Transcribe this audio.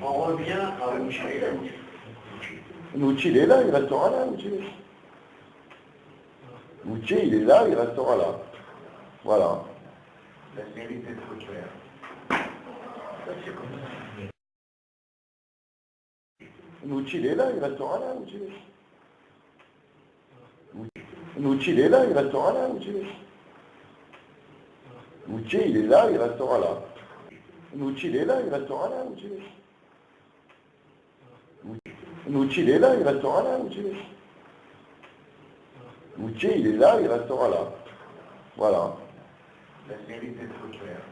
On revient à Uche. Uche, il est là, il restera là, Uche. Uche, il est là, il restera là. Voilà. La série est trop claire. Uche, il est là, il restera là, Uche. Uche, il est là, il restera là, Uche. Uche, il est là, il restera là. Uche, il est là, il restera là, Uche. Uche, il est là, il restera là, Uche. Uche, il est là, il restera là. Voilà. La série est trop claire.